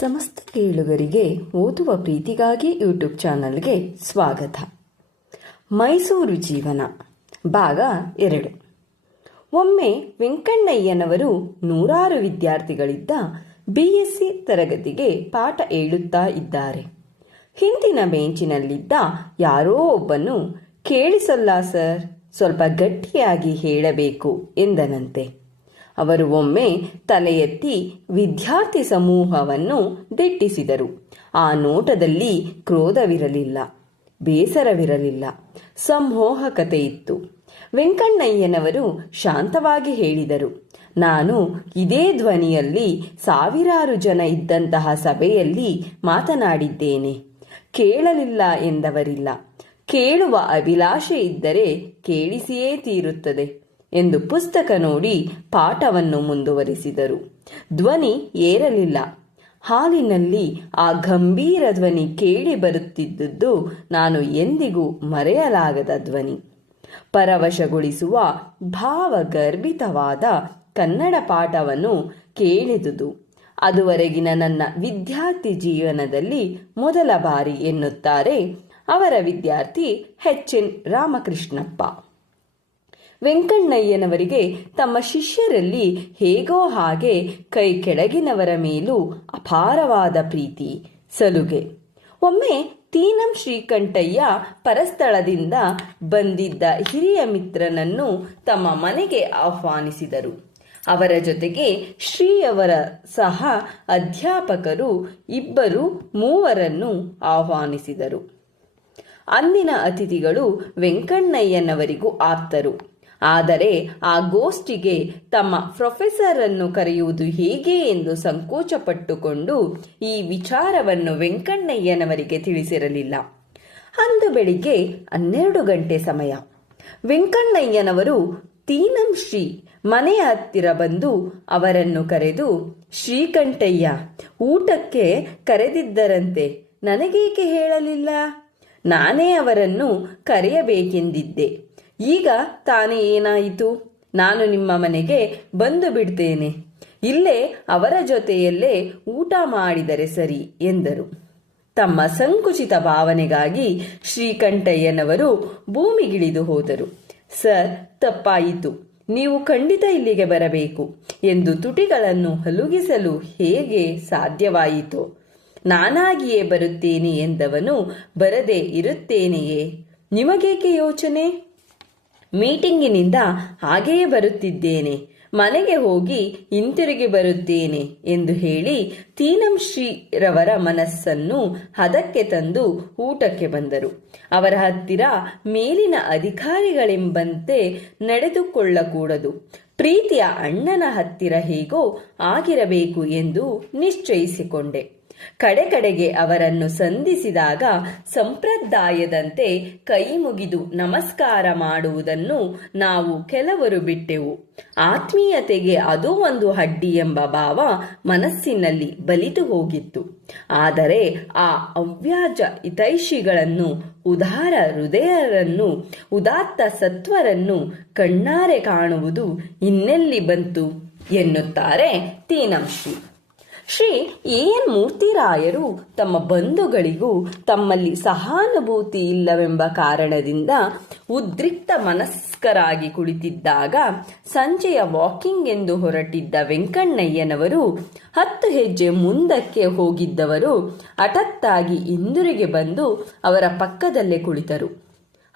ಸಮಸ್ತ ಕೇಳುಗರಿಗೆ ಓದುವ ಪ್ರೀತಿಗಾಗಿ ಯೂಟ್ಯೂಬ್ ಚಾನಲ್ಗೆ ಸ್ವಾಗತ. ಮೈಸೂರು ಜೀವನ, ಭಾಗ ಎರಡು. ಒಮ್ಮೆ ವೆಂಕಣ್ಣಯ್ಯನವರು ನೂರಾರು ವಿದ್ಯಾರ್ಥಿಗಳಿದ್ದ ಬಿಎಸ್ಸಿ ತರಗತಿಗೆ ಪಾಠ ಹೇಳುತ್ತಾ ಇದ್ದಾರೆ. ಹಿಂದಿನ ಬೆಂಚಿನಲ್ಲಿದ್ದ ಯಾರೋ ಒಬ್ಬನು, ಕೇಳಿಸಲ್ಲ ಸರ್, ಸ್ವಲ್ಪ ಗಟ್ಟಿಯಾಗಿ ಹೇಳಬೇಕು ಎಂದನಂತೆ. ಅವರು ಒಮ್ಮೆ ತಲೆ ಎತ್ತಿ ವಿದ್ಯಾರ್ಥಿ ಸಮೂಹವನ್ನು ದಿಟ್ಟಿಸಿದರು. ಆ ನೋಟದಲ್ಲಿ ಕ್ರೋಧವಿರಲಿಲ್ಲ, ಬೇಸರವಿರಲಿಲ್ಲ ಸಂಮೋಹಕತೆ ಇತ್ತು ವೆಂಕಣ್ಣಯ್ಯನವರು ಶಾಂತವಾಗಿ ಹೇಳಿದರು, ನಾನು ಇದೇ ಧ್ವನಿಯಲ್ಲಿ ಸಾವಿರಾರು ಜನ ಇದ್ದಂತಹ ಸಭೆಯಲ್ಲಿ ಮಾತನಾಡಿದ್ದೇನೆ. ಕೇಳಲಿಲ್ಲ ಎಂದವರಿಲ್ಲ. ಕೇಳುವ ಅಭಿಲಾಷೆ ಇದ್ದರೆ ಕೇಳಿಸಿಯೇ ತೀರುತ್ತದೆ. ಎಂದು ಪುಸ್ತಕ ನೋಡಿ ಪಾಠವನ್ನು ಮುಂದುವರಿಸಿದರು. ಧ್ವನಿ ಏರಲಿಲ್ಲ. ಹಾಲಿನಲ್ಲಿ ಆ ಗಂಭೀರ ಧ್ವನಿ ಕೇಳಿ ಬರುತ್ತಿದ್ದುದು ನಾನು ಎಂದಿಗೂ ಮರೆಯಲಾಗದ ಧ್ವನಿ. ಪರವಶಗೊಳಿಸುವ ಭಾವಗರ್ಭಿತವಾದ ಕನ್ನಡ ಪಾಠವನ್ನು ಕೇಳಿದುದು. ಅದುವರೆಗಿನ ನನ್ನ ವಿದ್ಯಾರ್ಥಿ ಜೀವನದಲ್ಲಿ ಮೊದಲ ಬಾರಿ ಎನ್ನುತ್ತಾರೆ ಅವರ ವಿದ್ಯಾರ್ಥಿ ಎಚ್ ಎನ್ ರಾಮಕೃಷ್ಣಪ್ಪ. ವೆಂಕಣ್ಣಯ್ಯನವರಿಗೆ ತಮ್ಮ ಶಿಷ್ಯರಲ್ಲಿ ಹೇಗೋ ಹಾಗೆ ಕೈ ಕೆಳಗಿನವರ ಮೇಲೂ ಅಪಾರವಾದ ಪ್ರೀತಿ, ಸಲುಗೆ. ಒಮ್ಮೆ ತೀನಂ ಶ್ರೀಕಂಠಯ್ಯ ಪರಸ್ಥಳದಿಂದ ಬಂದಿದ್ದ ಹಿರಿಯ ಮಿತ್ರನನ್ನು ತಮ್ಮ ಮನೆಗೆ ಆಹ್ವಾನಿಸಿದರು. ಅವರ ಜೊತೆಗೆ ಶ್ರೀಯವರ ಸಹ ಅಧ್ಯಾಪಕರು ಇಬ್ಬರು ಮೂವರನ್ನು ಆಹ್ವಾನಿಸಿದರು. ಅಂದಿನ ಅತಿಥಿಗಳು ವೆಂಕಣ್ಣಯ್ಯನವರಿಗೂ ಆಪ್ತರು. ಆದರೆ ಆ ಗೋಷ್ಠಿಗೆ ತಮ್ಮ ಪ್ರೊಫೆಸರನ್ನು ಕರೆಯುವುದು ಹೇಗೆ ಎಂದು ಸಂಕೋಚಪಟ್ಟುಕೊಂಡು ಈ ವಿಚಾರವನ್ನು ವೆಂಕಣ್ಣಯ್ಯನವರಿಗೆ ತಿಳಿಸಿರಲಿಲ್ಲ. ಅಂದು ಬೆಳಿಗ್ಗೆ ಹನ್ನೆರಡು ಗಂಟೆ ಸಮಯ. ವೆಂಕಣ್ಣಯ್ಯನವರು ತೀನಂ ಶ್ರೀ ಮನೆಯ ಹತ್ತಿರ ಬಂದು ಅವರನ್ನು ಕರೆದು, ಶ್ರೀಕಂಠಯ್ಯ, ಊಟಕ್ಕೆ ಕರೆದಿದ್ದರಂತೆ, ನನಗೇಕೆ ಹೇಳಲಿಲ್ಲ? ನಾನೇ ಅವರನ್ನು ಕರೆಯಬೇಕೆಂದಿದ್ದೆ. ಈಗ ತಾನೇ ಏನಾಯಿತು? ನಾನು ನಿಮ್ಮ ಮನೆಗೆ ಬಂದು ಬಿಡ್ತೇನೆ. ಇಲ್ಲೇ ಅವರ ಜೊತೆಯಲ್ಲೇ ಊಟ ಮಾಡಿದರೆ ಸರಿ ಎಂದರು. ತಮ್ಮ ಸಂಕುಚಿತ ಭಾವನೆಗಾಗಿ ಶ್ರೀಕಂಠಯ್ಯನವರು ಭೂಮಿಗಿಳಿದು ಹೋದರು. ಸರ್, ತಪ್ಪಾಯಿತು. ನೀವು ಖಂಡಿತ ಇಲ್ಲಿಗೆ ಬರಬೇಕು ಎಂದು ತುಟಿಗಳನ್ನು ಹಲುಗಿಸಲು ಹೇಗೆ ಸಾಧ್ಯವಾಯಿತು? ನಾನಾಗಿಯೇ ಬರುತ್ತೇನೆ ಎಂದವನು ಬರದೇ ಇರುತ್ತೇನೆಯೇ? ನಿಮಗೇಕೆ ಯೋಚನೆ? ಮೀಟಿಂಗಿನಿಂದ ಹಾಗೆಯೇ ಬರುತ್ತಿದ್ದೇನೆ. ಮನೆಗೆ ಹೋಗಿ ಹಿಂತಿರುಗಿ ಬರುತ್ತೇನೆ ಎಂದು ಹೇಳಿ ತೀನಂ ಶ್ರೀರವರ ಮನಸ್ಸನ್ನು ಹದಕ್ಕೆ ತಂದು ಊಟಕ್ಕೆ ಬಂದರು. ಅವರ ಹತ್ತಿರ ಮೇಲಿನ ಅಧಿಕಾರಿಗಳೆಂಬಂತೆ ನಡೆದುಕೊಳ್ಳಕೂಡದು. ಪ್ರೀತಿಯ ಅಣ್ಣನ ಹತ್ತಿರ ಹೇಗೋ ಆಗಿರಬೇಕು ಎಂದು ನಿಶ್ಚಯಿಸಿಕೊಂಡೆ. ಕಡೆ ಕಡೆಗೆ ಅವರನ್ನು ಸಂಧಿಸಿದಾಗ ಸಂಪ್ರದಾಯದಂತೆ ಕೈ ಮುಗಿದು ನಮಸ್ಕಾರ ಮಾಡುವುದನ್ನು ನಾವು ಕೆಲವರು ಬಿಟ್ಟೆವು. ಆತ್ಮೀಯತೆಗೆ ಅದು ಒಂದು ಹಡ್ಡಿ ಎಂಬ ಭಾವ ಮನಸ್ಸಿನಲ್ಲಿ ಬಲಿತು ಹೋಗಿತ್ತು. ಆದರೆ ಆ ಅವ್ಯಾಜ ಹಿತೈಷಿಗಳನ್ನು, ಉದಾರ ಹೃದಯರನ್ನು, ಉದಾತ್ತ ಸತ್ವರನ್ನು ಕಣ್ಣಾರೆ ಕಾಣುವುದು ಇನ್ನೆಲ್ಲಿ ಬಂತು ಎನ್ನುತ್ತಾರೆ ತೀನಂಶ್ರೀ ಶ್ರೀ ಎನ್ ಮೂರ್ತಿರಾಯರು ತಮ್ಮ ಬಂಧುಗಳಿಗೂ ತಮ್ಮಲ್ಲಿ ಸಹಾನುಭೂತಿ ಇಲ್ಲವೆಂಬ ಕಾರಣದಿಂದ ಉದ್ರಿಕ್ತ ಮನಸ್ಕರಾಗಿ ಕುಳಿತಿದ್ದಾಗ ಸಂಜೆಯ ವಾಕಿಂಗ್ ಎಂದು ಹೊರಟಿದ್ದ ವೆಂಕಣ್ಣಯ್ಯನವರು ಹತ್ತು ಹೆಜ್ಜೆ ಮುಂದಕ್ಕೆ ಹೋಗಿದ್ದವರು ಹಠತ್ತಾಗಿ ಹಿಂದಿರುಗಿ ಬಂದು ಅವರ ಪಕ್ಕದಲ್ಲೇ ಕುಳಿತರು.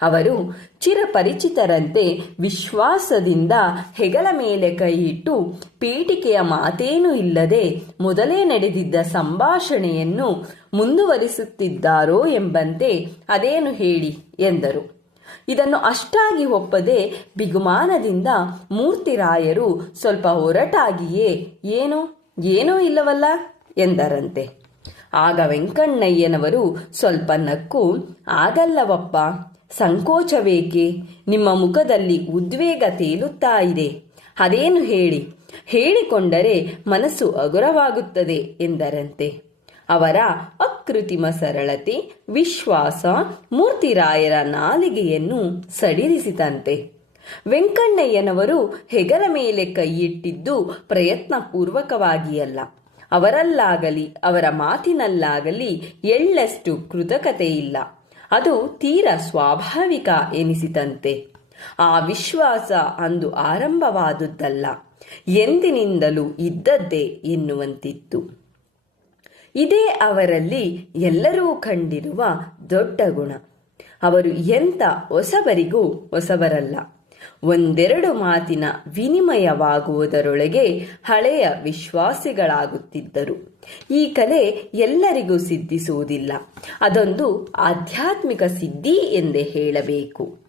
ಅವರು ಚಿರಪರಿಚಿತರಂತೆ ವಿಶ್ವಾಸದಿಂದ ಹೆಗಲ ಮೇಲೆ ಕೈಯಿಟ್ಟು ಪೀಠಿಕೆಯ ಮಾತೇನೂ ಇಲ್ಲದೆ ಮೊದಲೇ ನಡೆದಿದ್ದ ಸಂಭಾಷಣೆಯನ್ನು ಮುಂದುವರಿಸುತ್ತಿದ್ದಾರೋ ಎಂಬಂತೆ ಅದೇನು ಹೇಳಿ ಎಂದರು. ಇದನ್ನು ಅಷ್ಟಾಗಿ ಒಪ್ಪದೆ ಬಿಗುಮಾನದಿಂದ ಮೂರ್ತಿರಾಯರು ಸ್ವಲ್ಪ ಹೊರಟಾಗಿಯೇ ಏನು, ಏನೂ ಇಲ್ಲವಲ್ಲ ಎಂದರಂತೆ. ಆಗ ವೆಂಕಣ್ಣಯ್ಯನವರು ಸ್ವಲ್ಪ ನಕ್ಕು ಆಗಲ್ಲವಪ್ಪ ಸಂಕೋಚವೇಕೆ? ನಿಮ್ಮ ಮುಖದಲ್ಲಿ ಉದ್ವೇಗ ತೇಲುತ್ತಾ ಇದೆ. ಅದೇನು ಹೇಳಿ? ಹೇಳಿಕೊಂಡರೆ ಮನಸ್ಸು ಹಗುರವಾಗುತ್ತದೆ ಎಂದರಂತೆ. ಅವರ ಅಕೃತಿಮ ಸರಳತೆ, ವಿಶ್ವಾಸ, ಮೂರ್ತಿರಾಯರ ನಾಲಿಗೆಯನ್ನು ಸಡಿಲಿಸಿತಂತೆ ವೆಂಕಣ್ಣಯ್ಯನವರು ಹೆಗಲ ಮೇಲೆ ಕೈಯಿಟ್ಟಿದ್ದು ಪ್ರಯತ್ನಪೂರ್ವಕವಾಗಿಯಲ್ಲ. ಅವರಲ್ಲಾಗಲಿ, ಅವರ ಮಾತಿನಲ್ಲಾಗಲಿ ಎಳ್ಳಷ್ಟು ಕೃತಕತೆ ಇಲ್ಲ ಅದು ತೀರ ಸ್ವಾಭಾವಿಕ ಎನಿಸಿತಂತೆ. ಆ ವಿಶ್ವಾಸ ಅಂದು ಆರಂಭವಾದುದಲ್ಲ ಎಂದಿನಿಂದಲೂ ಇದ್ದದ್ದೇ ಎನ್ನುವಂತಿತ್ತು. ಇದೇ ಅವರಲ್ಲಿ ಎಲ್ಲರೂ ಕಂಡಿರುವ ದೊಡ್ಡ ಗುಣ. ಅವರು ಎಂಥ ಹೊಸಬರಿಗೂ ಹೊಸಬರಲ್ಲ. ಒಂದೆರಡು ಮಾತಿನ ವಿನಿಮಯವಾಗುವುದರೊಳಗೆ ಹಳೆಯ ವಿಶ್ವಾಸಿಗಳಾಗುತ್ತಿದ್ದರು. ಈ ಕಲೆ ಎಲ್ಲರಿಗೂ ಸಿದ್ಧಿಸುವುದಿಲ್ಲ. ಅದೊಂದು ಆಧ್ಯಾತ್ಮಿಕ ಸಿದ್ಧಿ ಎಂದೇ ಹೇಳಬೇಕು.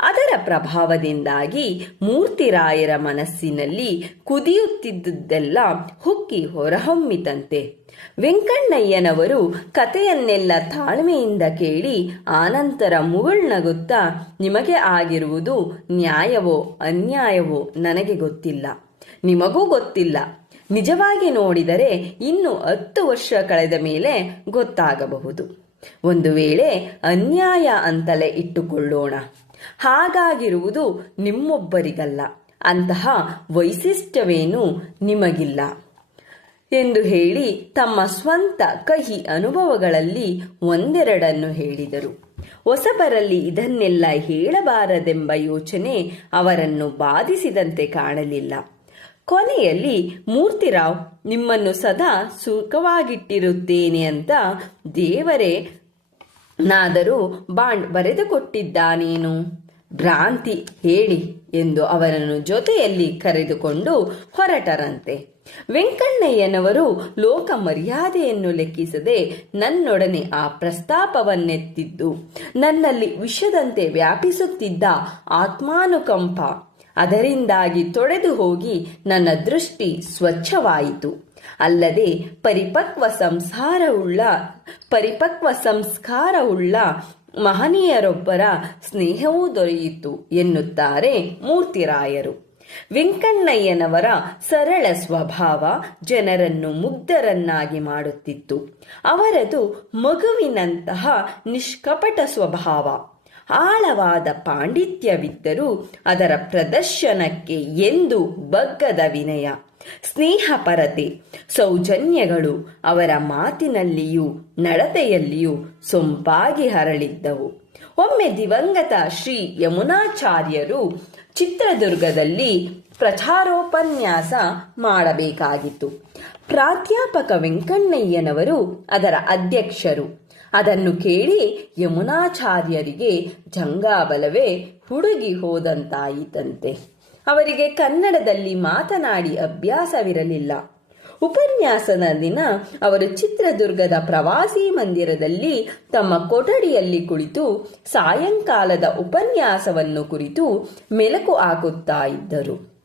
ಅದರ ಪ್ರಭಾವದಿಂದಾಗಿ ಮೂರ್ತಿರಾಯರ ಮನಸ್ಸಿನಲ್ಲಿ ಕುದಿಯುತ್ತಿದ್ದುದೆಲ್ಲ ಹುಕ್ಕಿ ಹೊರಹೊಮ್ಮಿತಂತೆ. ವೆಂಕಣ್ಣಯ್ಯನವರು ಕಥೆಯನ್ನೆಲ್ಲ ತಾಳ್ಮೆಯಿಂದ ಕೇಳಿ ಆನಂತರ ಮುಗುಳ್ನಗುತ್ತಾ ನಿಮಗೆ ಆಗಿರುವುದು ನ್ಯಾಯವೋ ಅನ್ಯಾಯವೋ ನನಗೆ ಗೊತ್ತಿಲ್ಲ. ನಿಮಗೂ ಗೊತ್ತಿಲ್ಲ. ನಿಜವಾಗಿ ನೋಡಿದರೆ ಇನ್ನು ಹತ್ತು ವರ್ಷ ಕಳೆದ ಮೇಲೆ ಗೊತ್ತಾಗಬಹುದು. ಒಂದು ವೇಳೆ ಅನ್ಯಾಯ ಅಂತಲೇ ಇಟ್ಟುಕೊಳ್ಳೋಣ. ಹಾಗಾಗಿರುವುದು ನಿಮ್ಮೊಬ್ಬರಿಗಲ್ಲ. ಅಂತಹ ವೈಶಿಷ್ಟ್ಯವೇನೂ ನಿಮಗಿಲ್ಲ. ಎಂದು ಹೇಳಿ ತಮ್ಮ ಸ್ವಂತ ಕಹಿ ಅನುಭವಗಳಲ್ಲಿ ಒಂದೆರಡನ್ನು ಹೇಳಿದರು. ಹೊಸಬರಲ್ಲಿ ಇದನ್ನೆಲ್ಲ ಹೇಳಬಾರದೆಂಬ ಯೋಚನೆ ಅವರನ್ನು ಬಾಧಿಸಿದಂತೆ ಕಾಣಲಿಲ್ಲ. ಕೊನೆಯಲ್ಲಿ, ಮೂರ್ತಿರಾವ್, ನಿಮ್ಮನ್ನು ಸದಾ ಸುಖವಾಗಿಟ್ಟಿರುತ್ತೇನೆ ಅಂತ ದೇವರೇ ನಾದರೂ ಬಾಂಡ್ ಬರೆದುಕೊಟ್ಟಿದ್ದಾನೇನು? ಭ್ರಾಂತಿ ಹೇಳಿ ಎಂದು ಅವರನ್ನು ಜೊತೆಯಲ್ಲಿ ಕರೆದುಕೊಂಡು ಹೊರಟರಂತೆ. ವೆಂಕಣ್ಣಯ್ಯನವರು ಲೋಕ ಮರ್ಯಾದೆಯನ್ನು ಲೆಕ್ಕಿಸದೆ ನನ್ನೊಡನೆ ಆ ಪ್ರಸ್ತಾಪವನ್ನೆತ್ತಿದ್ದು, ನನ್ನಲ್ಲಿ ವಿಷದಂತೆ ವ್ಯಾಪಿಸುತ್ತಿದ್ದ ಆತ್ಮಾನುಕಂಪ. ಅದರಿಂದಾಗಿ ತೊಡೆದು ಹೋಗಿ ನನ್ನ ದೃಷ್ಟಿ ಸ್ವಚ್ಛವಾಯಿತು. ಅಲ್ಲದೆ ಪರಿಪಕ್ವ ಸಂಸಾರವುಳ್ಳ, ಪರಿಪಕ್ವ ಸಂಸ್ಕಾರವುಳ್ಳ ಮಹನೀಯರೊಬ್ಬರ ಸ್ನೇಹವೂ ದೊರೆಯಿತು ಎನ್ನುತ್ತಾರೆ ಮೂರ್ತಿರಾಯರು. ವೆಂಕಣ್ಣಯ್ಯನವರ ಸರಳ ಸ್ವಭಾವ ಜನರನ್ನು ಮುಗ್ಧರನ್ನಾಗಿ ಮಾಡುತ್ತಿತ್ತು. ಅವರದು ಮಗುವಿನಂತಹ ನಿಷ್ಕಪಟ ಸ್ವಭಾವ. ಆಳವಾದ ಪಾಂಡಿತ್ಯವಿದ್ದರೂ ಅದರ ಪ್ರದರ್ಶನಕ್ಕೆ ಎಂದು ಬಗ್ಗದ ವಿನಯ. ಸ್ನೇಹಪರತೆ, ಸೌಜನ್ಯಗಳು ಅವರ ಮಾತಿನಲ್ಲಿಯೂ ನಡತೆಯಲ್ಲಿಯೂ ಸೊಂಪಾಗಿ ಹರಳಿದ್ದವು. ಒಮ್ಮೆ ದಿವಂಗತ ಶ್ರೀ ಯಮುನಾಚಾರ್ಯರು ಚಿತ್ರದುರ್ಗದಲ್ಲಿ ಪ್ರಚಾರೋಪನ್ಯಾಸ ಮಾಡಬೇಕಾಗಿತ್ತು. ಪ್ರಾಧ್ಯಾಪಕ ವೆಂಕಣ್ಣಯ್ಯನವರು ಅದರ ಅಧ್ಯಕ್ಷರು. ಅದನ್ನು ಕೇಳಿ ಯಮುನಾಚಾರ್ಯರಿಗೆ ಜಂಗಾಬಲವೇ ಹುಡುಗಿ ಹೋದಂತಾಯಿತಂತೆ. ಅವರಿಗೆ ಕನ್ನಡದಲ್ಲಿ ಮಾತನಾಡಿ ಅಭ್ಯಾಸವಿರಲಿಲ್ಲ. ಉಪನ್ಯಾಸದ ದಿನ ಅವರು ಚಿತ್ರದುರ್ಗದ ಪ್ರವಾಸಿ ಮಂದಿರದಲ್ಲಿ ತಮ್ಮ ಕೊಠಡಿಯಲ್ಲಿ ಕುಳಿತು ಸಾಯಂಕಾಲದ ಉಪನ್ಯಾಸವನ್ನು ಕುರಿತು ಮೆಲುಕು ಹಾಕುತ್ತಾ ಇದ್ದರು.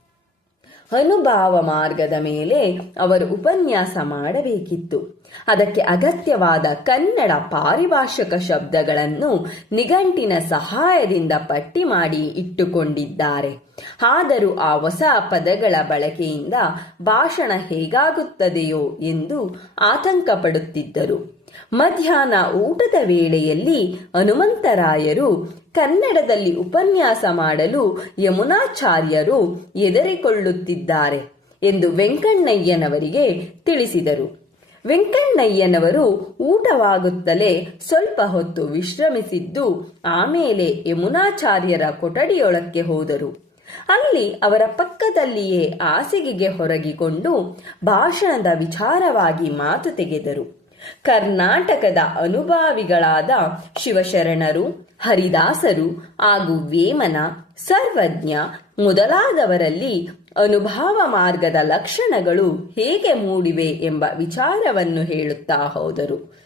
ಅನುಭಾವ ಮಾರ್ಗದ ಮೇಲೆ ಅವರು ಉಪನ್ಯಾಸ ಮಾಡಬೇಕಿತ್ತು. ಅದಕ್ಕೆ ಅಗತ್ಯವಾದ ಕನ್ನಡ ಪಾರಿಭಾಷಕ ಶಬ್ದಗಳನ್ನು ನಿಘಂಟಿನ ಸಹಾಯದಿಂದ ಪಟ್ಟಿ ಮಾಡಿ ಇಟ್ಟುಕೊಂಡಿದ್ದಾರೆ. ಆದರೂ ಆ ಹೊಸ ಪದಗಳ ಬಳಕೆಯಿಂದ ಭಾಷಣ ಹೇಗಾಗುತ್ತದೆಯೋ ಎಂದು ಆತಂಕ ಪಡುತ್ತಿದ್ದರು ಮಧ್ಯಾಹ್ನ ಊಟದ ವೇಳೆಯಲ್ಲಿ ಹನುಮಂತರಾಯರು ಕನ್ನಡದಲ್ಲಿ ಉಪನ್ಯಾಸ ಮಾಡಲು ಯಮುನಾಚಾರ್ಯರು ಎದರಿಕೊಳ್ಳುತ್ತಿದ್ದಾರೆ ಎಂದು ವೆಂಕಣ್ಣಯ್ಯನವರಿಗೆ ತಿಳಿಸಿದರು. ವೆಂಕಣ್ಣಯ್ಯನವರು ಊಟವಾಗುತ್ತಲೇ ಸ್ವಲ್ಪ ಹೊತ್ತು ವಿಶ್ರಮಿಸಿದ್ದು ಆಮೇಲೆ ಯಮುನಾಚಾರ್ಯರ ಕೊಠಡಿಯೊಳಕ್ಕೆ ಹೋದರು. ಅಲ್ಲಿ ಅವರ ಪಕ್ಕದಲ್ಲಿಯೇ ಹಾಸಿಗೆಗೆ ಹೊರಗಿಕೊಂಡು ಭಾಷಣದ ವಿಚಾರವಾಗಿ ಮಾತು ತೆಗೆದರು. ಕರ್ನಾಟಕದ ಅನುಭಾವಿಗಳಾದ ಶಿವಶರಣರು, ಹರಿದಾಸರು ಹಾಗೂ ವೇಮನ ಸರ್ವಜ್ಞ ಮೊದಲಾದವರಲ್ಲಿ ಅನುಭಾವ ಮಾರ್ಗದ ಲಕ್ಷಣಗಳು ಹೇಗೆ ಮೂಡಿವೆ ಎಂಬ ವಿಚಾರವನ್ನು ಹೇಳುತ್ತಾ ಹೋದರು.